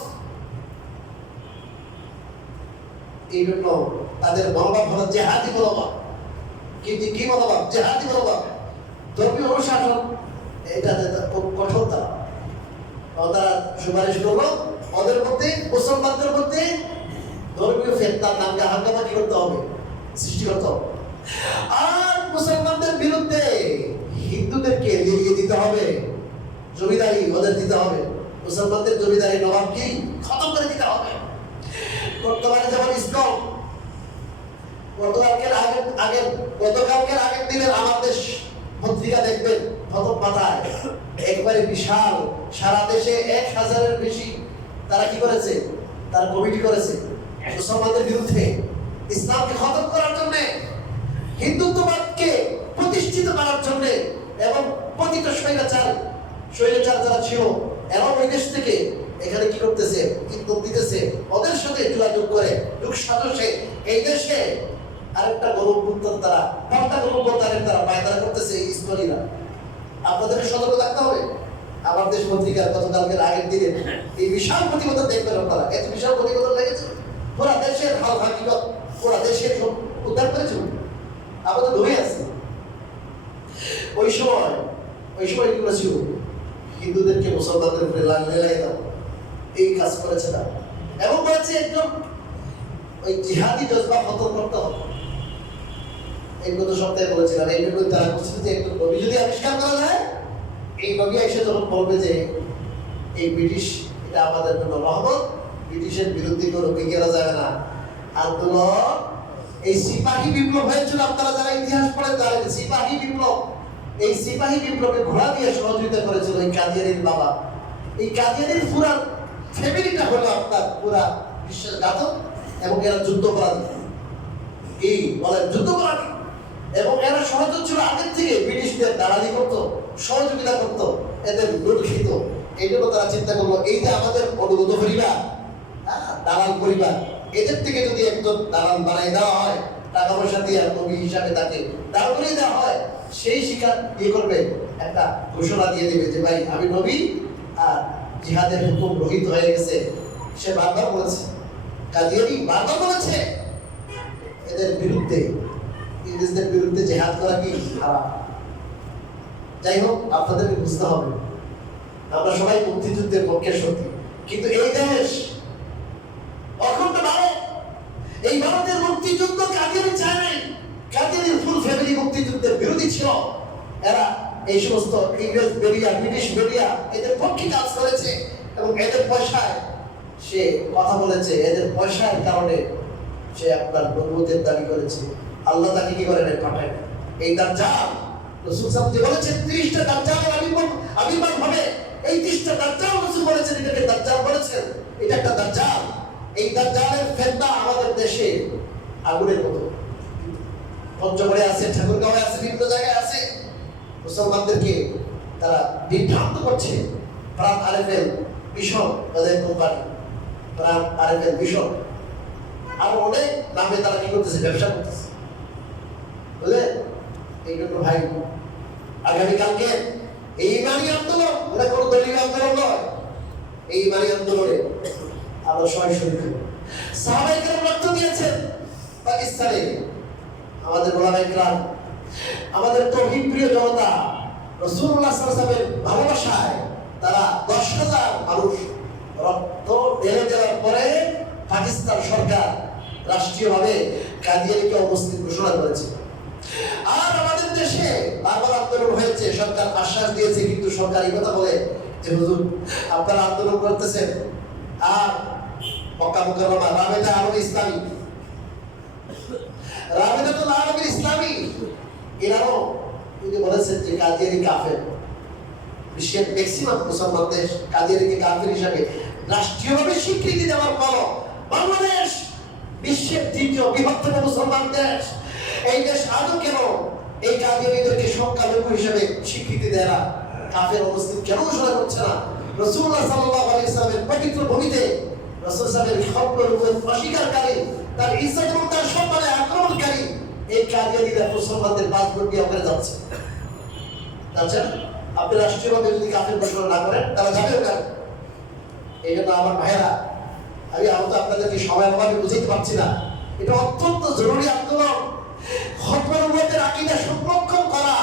এই জন্য তাদের মনোভাব হলো জেহাদি মনোভাব। কিন্তু কি মনোভাব? জেহাদি মনোভাব। ধর্মীয় অনুশাসন এটাতে কঠোরতা। তারা সুপারিশ করলো ওদের মধ্যে, মুসলমানদের মধ্যে ধর্মীয় ফেতনা দাঙ্গা হাঙ্গামা কি করতে হবে, সৃষ্টি করতে হবে। আর মুসলমানদের বিরুদ্ধে হিন্দুদেরকে লিখিয়ে দিতে হবে, জমিদারি ওদের দিতে হবে, মুসলমানদের জমিদারি নবাবকে খতম করে দিতে হবে। বর্তমানে যেমন ইসলাম গতকালকের আগের দিনের আমাদের পত্রিকা দেখবেন প্রথম পাতায় একবারে বিশাল, সারা দেশে 1000-এর বেশি তারা কি করেছে, তারা কমিটি করেছে মুসলমানদের বিরুদ্ধে, ইসলামকে খতম করার জন্য, হিন্দুত্ববাদকে প্রতিষ্ঠিত করার জন্য, এবং প্রতিটা স্বৈরাচার যারা ছিল এরা ওই দেশ থেকে এখানে কি করতেছে, ইন্ধন দিতেছে, ওদের সাথে যোগাযোগ করে যুগ সাজসে এই দেশে আরেকটা গণঅভ্যুত্থান তারা, পাল্টা গণঅভ্যুত্থানের তারা পায়তারা করতেছে ইসলামীরা। আপনাদেরকে সতর্ক থাকতে হবে। আমার দেশ পত্রিকার গতকালকের আগের দিনে এই বিশাল প্রতিবেদন দেখবেন আপনারা, এত বিশাল প্রতিবেদন লেগেছে, পুরা দেশের হাল হাকিকত, পুরা দেশের উদ্ধার করেছে, আমাদের ধরে আছে। ওই সময় কি করেছিল, হিন্দুদেরকে মুসলমানদের উপরে লেলাই দাও, এই কাজ করেছে না, এবং বলেছে একদম ওই জিহাদি জজবা খতম করতে হবে। এই গত সপ্তাহে বলেছিলাম, এই জন্য তারা বলছিল যে একদম নবী যদি আবিষ্কার করা যায়, এই নবী এসে যখন বলবে যে এই ব্রিটিশ এটা আমাদের জন্য রহমত, ব্রিটিশের বিরুদ্ধে কোনো বিজ্ঞানা যাবে না, আন্দোলন। এই সিপাহী বিপ্লব হয়েছিল, আপনারা যারা ইতিহাস পড়েন জানেন, সিপাহী বিপ্লব। এই সিপাহী বিপ্লবে ঘোড়া দিয়ে সহযোগিতা করেছিল এই কাদিয়ানীর বাবা। এই কাদিয়ানীর পুরা ফ্যামিলিটা হলো আপনার পুরা বিশ্বাসঘাতক, এবং এরা যুদ্ধ করা কি বলে যুদ্ধ করানি, এবং এরা সহযোগ ছিল আগের থেকে, ব্রিটিশদের দালালি করতো, সহযোগিতা করতো, এদের লুট খেত। এই জন্য তারা চিন্তা করলো এই যে আমাদের অনুগত পরিবার, দালাল পরিবার, এদের থেকে যদি একজন দালাল বানাই দেওয়া হয়, টাকা পয়সা দিয়ে নবী হিসাবে তাকে দাঁড় করিয়ে দেওয়া হয়, সেই শিকার করবে, একটা ঘোষণা দিয়ে দিবে যে ভাই আমি নবী আর জিহাদের হুকুম রহিত হয়ে গেছে। সে বারবার বলেছে, কাদিয়ানী বারবার বলেছে এদের বিরুদ্ধে, ইংরেজদের বিরুদ্ধে জিহাদ করা কি হারাম। যাই হোক, আপনাদেরকে বুঝতে হবে আমরা সবাই মুক্তিযুদ্ধের পক্ষে সত্যি, কিন্তু এই দেশ অখণ্ড ভারত, এই ভারতের মুক্তিযুদ্ধ কাদিয়ানী চায় নাই। কাদিয়ানীর ফুল ফ্যামিলি মুক্তিযুদ্ধের বিরোধী ছিল। এরা এই সমস্ত ইংরেজ বেরিয়া, ব্রিটিশ বেরিয়া, এদের পক্ষে কাজ করেছে এবং এদের পয়সায় সে কথা বলেছে, এদের পয়সার কারণে সে আপনার নবুয়তের দাবি করেছে। আল্লাহ তাকে কি করেন? পাঠায়। এই দাজ্জাল রাসূল সাল্লাল্লাহু আলাইহি ওয়াসাল্লাম বলেছেন 30টা দাজ্জাল আবির্ভাব হবে। এই 30টা দাজ্জাল রাসূল বলেছেন, এটাকে দাজ্জাল বলেছেন, এটা একটা দাজ্জাল। এই দাজ্জালের ফিতনা আমাদের দেশে আগুনের মতো। পঞ্চগড়ে আছে, ঠাকুরগাঁওয়ে আছে, বিভিন্ন জায়গায় আছে। মুসলমানদেরকে তারা বিভ্রান্ত করছে। প্রাণ আরএফএল মিশন, তাদের কোম্পানি প্রাণ আরএফএল মিশন, আর অনেক নামে তারা কি করতেছে? ব্যবসা করতেছে, বুঝলেন? এই জন্য ভাই আগামীকালকে এই ইমানি আন্দোলন, ওটা কোনো দলীয় আন্দোলন নয়, এই ইমানি আন্দোলনে আমরা সবাই শরীক হব। সাহাবায়ে কেরাম রক্ত দিয়েছেন পাকিস্তানে, আমাদের ওলামায়ে কেরাম, আমাদের তৌহিদ প্রিয় জনতা রাসূলুল্লাহ সাল্লাল্লাহু আলাইহি ওয়াসাল্লামের ভালোবাসায় তারা 10,000 মানুষ রক্ত ঢেলে দেওয়ার পরে পাকিস্তান সরকার রাষ্ট্রীয়ভাবে কাদিয়ানীকে অমুসলিম ঘোষণা করেছে। আর আমাদের দেশে বারবার আন্দোলন হয়েছে, সরকার আশ্বাস দিয়েছে, কিন্তু সরকার এই কথা বলে যে হুজুর আপনারা আন্দোলন করতেছেন আর মক্কা মুকাররমা রাবেতা আরব ইসলামী, রাবেতাতুল আরব ইসলামী এরাও তিনি বলেছেন যে কাদিয়ানী কাফের। বিশ্বের ম্যাক্সিমাম মুসলমান দেশ কাদিয়ানীকে কাফের হিসাবে রাষ্ট্রীয়ভাবে স্বীকৃতি দেওয়ার পর বাংলাদেশ বিশ্বের দ্বিতীয় বৃহত্তম মুসলমান দেশ। এই দেশ আজও কেন এই কাদিয়ানীদেরকে সংখ্যালঘু হিসেবে স্বীকৃতি দেয় না? কাফের অমুসলিম কেন ঘোষণা করছে না? রাসূলুল্লাহ সাল্লাল্লাহু আলাইহি ওয়াসাল্লামের পবিত্র ভূমিতে রাসূল সাল্লাল্লাহু আলাইহি ওয়াসাল্লামের অস্বীকারকারী, তার ইজ্জত এবং তার সম্মানে আক্রমণকারী এই কাদিয়ানীরা মুসলমানদের পাসপোর্ট দিয়ে করে যাচ্ছে। আচ্ছা, আপনি রাষ্ট্রীয়ভাবে যদি কাফের ঘোষণা না করেন, তারা যাবে ওখানে। এই জন্য আমার ভাইয়েরা, আমি তো আপনাদেরকে সময়ের অভাবে বুঝাইতে পারছি না, এটা অত্যন্ত জরুরি আন্দোলন। খতমের উম্মতের আকীদা সংরক্ষণ করা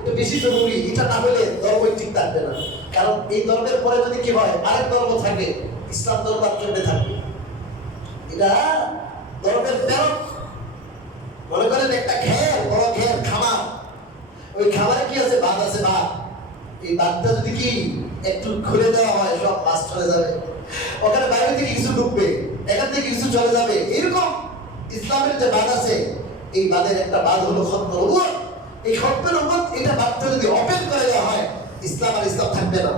এটা বেশি জরুরি। এটা না হলে ধর্ম ঠিক থাকবে না। কারণ এই ধর্মের পরে যদি কি হয়, আরেক ধর্ম থাকে, ইসলাম ধর্ম কেমনে থাকবে? এটা ধর্মের প্রেরক। মনে করেন একটা ঘের, বড় ঘের, খামার, ওই খামারে কি আছে? বাঁধ আছে, বাঁধ। এই বাঁধটা যদি কি একটু খুলে দেওয়া হয়, সব মাছ চলে যাবে। ওখানে বাইরে থেকে কিছু ঢুকবে, এখান থেকে কিছু চলে যাবে। এরকম ইসলামের যে বাঁধ আছে, এই বাঁধের একটা বাঁধ হলো খতমের উম্মত। এই খতমের উম্মত, এটা বাঁধটা যদি ওপেন করে দেওয়া হয়, ইসলাম আর ইসলাম থাকবে না।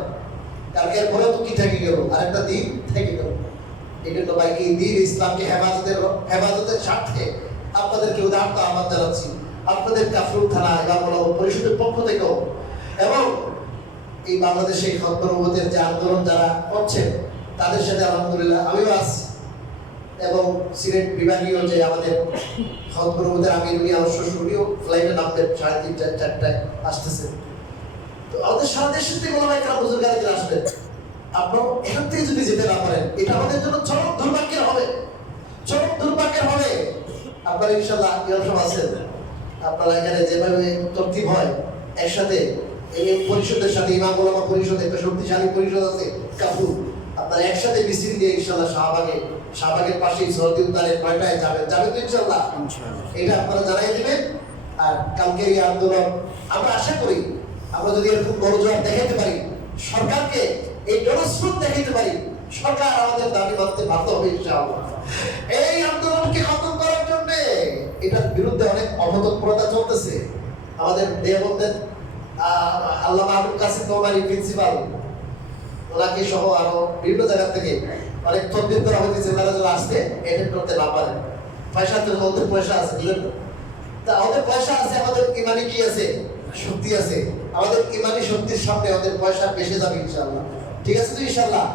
কারণ এরপরে তো কি থেকে গেল? আরেকটা দিন থেকে গেল। এই জন্য ভাই এই দিন ইসলামকে হেফাজতের স্বার্থে আপনাদেরকে উদাহরণ আহ্বান জানাচ্ছি। আপনাদের কাফরুল থানা ইমাম পরিষদের পক্ষ থেকেও এবং এই বাংলাদেশে খতমের উম্মতের যে আন্দোলন যারা করছেন তাদের সাথে আলহামদুলিল্লাহ আমিও আছি, এবং সিলেট বিভাগীয় যে আমাদের খতমের উম্মতের আমির, উনি আমার শ্বশুরিও ফ্লাইটে নামবেন 3:30 4টায় আসতেছে। তো আমাদের সারা দেশের থেকে ওলামায়ে কেরাম হুজুর গাড়িতে আসবেন। আপনারা এখান থেকে যদি যেতে না পারেন, এটা আমাদের জন্য চরম দুর্ভাগ্যের হবে, চরম দুর্ভাগ্যের হবে। আপনারা ইনশাআল্লাহ ইমাম আছেন, আপনারা এখানে যেভাবে তরতিব হয় একসাথে, এই পরিষদের সাথে ইমাম ওলামা পরিষদ, একটা শক্তিশালী পরিষদ আছে কাফুর, আপনারা একসাথে মিছিল দিয়ে ইনশাআল্লাহ শাহবাগের পাশেই সরদি উদ্যানের 9টায় যাবেন তো ইনশাআল্লাহ। এটা আপনারা জানাই দিবেন। আর কালকের এই আন্দোলন আমরা আশা করি আমরা যদি এরকম বড় জোয়ার দেখাতে পারি, সরকারকে এই জনস্রোত দেখাতে পারি, সরকার আমাদের দাবি মানতে বাধ্য হবে ইনশাআল্লাহ। এই আন্দোলনকে খতম করার জন্য এটার বিরুদ্ধে অনেক অপতৎপরতা চলতেছে। আমাদের দেওবন্দের আল্লামা আবুল কাসিম নোমানী প্রিন্সিপাল, ওনাকে সহ আরো বিভিন্ন জায়গা থেকে অনেক তদবির করা হয়েছে, ওনারা যারা আসতে অ্যাটেন্ড করতে না পারেন। পয়সাতে ওদের পয়সা আছে, বুঝলেন তো? তা আমাদের পয়সা আছে, আমাদের ইমানি কি আছে? শক্তি আছে। আমাদের ইমানি শক্তির সামনে আমাদের পয়সা বেশি যাবে ইনশাআল্লাহ। ঠিক আছে তো ইনশাআল্লাহ?